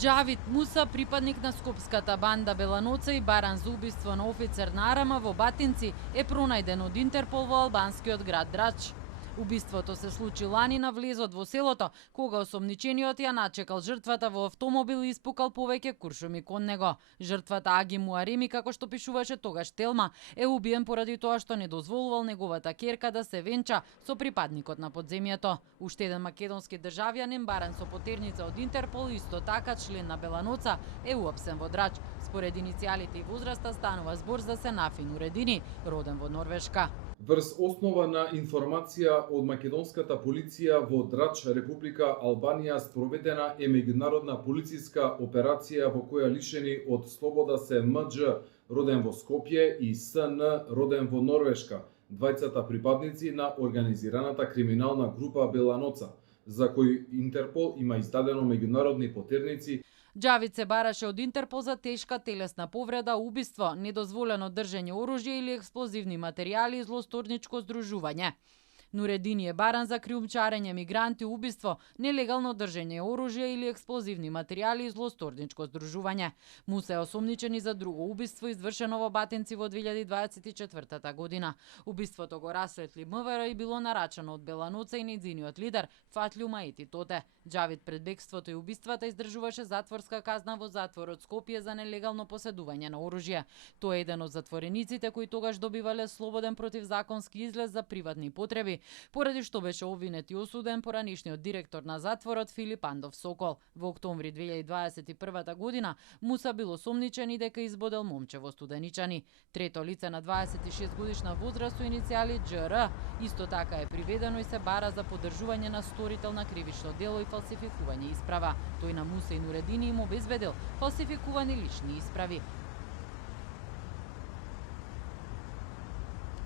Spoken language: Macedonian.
Џавид Муса, припадник на скопската банда Беланоца и баран за убиство на офицер на Арама во Батинци, е пронајден од Интерпол во албанскиот град Драч. Убиството се случи лани на влезот во селото, кога осомничениот ја начекал жртвата во автомобил и испукал повеќе куршуми кон него. Жртвата Аги Муареми, како што пишуваше тогаш Телма, е убиен поради тоа што не дозволувал неговата ќерка да се венча со припадникот на подземјето. Уште еден македонски државјанин баран со потерница од Интерпол, исто така член на Беланоца, е уапсен во Драч. Според иницијалите и возраста станува збор за Сенафин Уредини, роден во Норвешка. Врз основа на информација од македонската полиција во Драч, Република Албанија, спроведена е меѓународна полициска операција во која лишени од слобода се МДЖ, роден во Скопје, и СН, роден во Норвешка, двајцата припадници на организираната криминална група Беланоца, за кој Интерпол има издадено меѓународни потерници. Џавид се бараше од Интерпол за тешка телесна повреда, убиство, недозволено држење оружје или експлозивни материјали и злосторничко здружување. Нуредини е баран за криумчарење мигранти, убиство, нелегално држење оружје или експлозивни материјали и злосторничко здружување. Муса е осомничен и за друго убиство извршено во Батинци во 2024 година. Убиството го расветли МВР и било нарачано од Беланоца и нејзиниот лидер Фатлју Маити Тоте. Џавид пред бегството и убиствата издржуваше затворска казна во затворот Скопје за нелегално поседување на оружје. Тој е еден од затворениците кои тогаш добивале слободен противзаконски излез за приватни потреби, поради што беше обвинет и осуден поранишниот директор на затворот Филип Андов Сокол. Во октомври 2021 година Муса бил осомничен и дека избодел момче во Студеничани. Трето лице на 26 годишна возраст со иницијали џР исто така е приведено и се бара за поддржување на сторител на кривично дело и фалсификување исправа. Тој на Муса и Нуредини им обезбедил фалсификувани лични исправи.